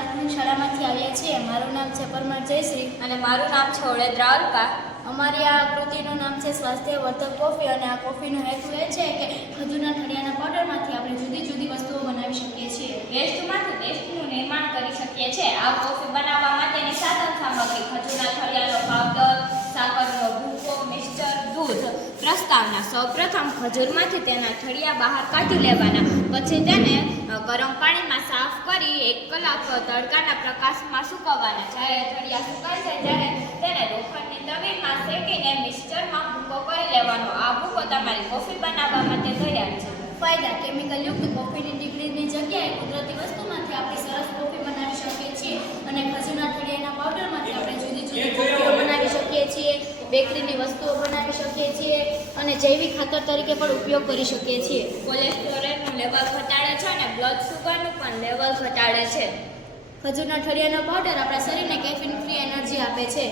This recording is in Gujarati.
પ્રાથમિક શાળામાંથી આવ્યા છીએ. મારું નામ છે પરમાર જયશ્રી. અને મારું નામ છે ઓળેદ્રા અલ્પા અમારી આ કૃતિનું નામ છે સ્વાસ્થ્ય વર્ધક કોફી અને આ કોફીનો હેતુ એ છે કે ખજૂરના ઠળિયાના પાવડરમાંથી આપણે જુદી જુદી વસ્તુઓ બનાવી શકીએ છીએ. વેસ્ટમાંથી વેસ્ટનું નિર્માણ કરી શકીએ છીએ. આ કોફી બનાવવા પ્રસ્તાવના સૌપ્રથમ ખજૂરમાંથી તેના થળિયા બહાર કાઢી લેવાના. પછી તેને ગરમ પાણીમાં સાફ કરી એક કલાક તડકાના પ્રકાશમાં સુકવવાના. જ્યારે થળિયા સુકાઈ જાય ત્યારે તેને લોખંડની તવીમાં શેકીને મિક્સચરમાં ભૂકો કરી લેવાનો. આ ભૂકો તમારી કોફી બનાવવા માટે તૈયાર છે. ફાયદા કેમિકલયુક્ત કોફીની ડિગ્રીની જગ્યાએ કુદરતી વસ્તુમાંથી આપણે સરસ કોફી બનાવી શકીએ છીએ અને ખજૂરના થળિયાના પાવડરમાંથી આપણે જુદી જુદી કોફીઓ બનાવી શકીએ છીએ. બેકરીની વસ્તુઓ બનાવી શકીએ છીએ અને જૈવિક ખાતર તરીકે પણ ઉપયોગ કરી શકીએ છીએ. કોલેસ્ટ્રોલનું લેવલ ઘટાડે છે અને બ્લડ સુગરનું પણ લેવલ ઘટાડે છે. ખજૂરના ઠળિયાનો પાવડર આપણા શરીરને કેફીન ફ્રી એનર્જી આપે છે.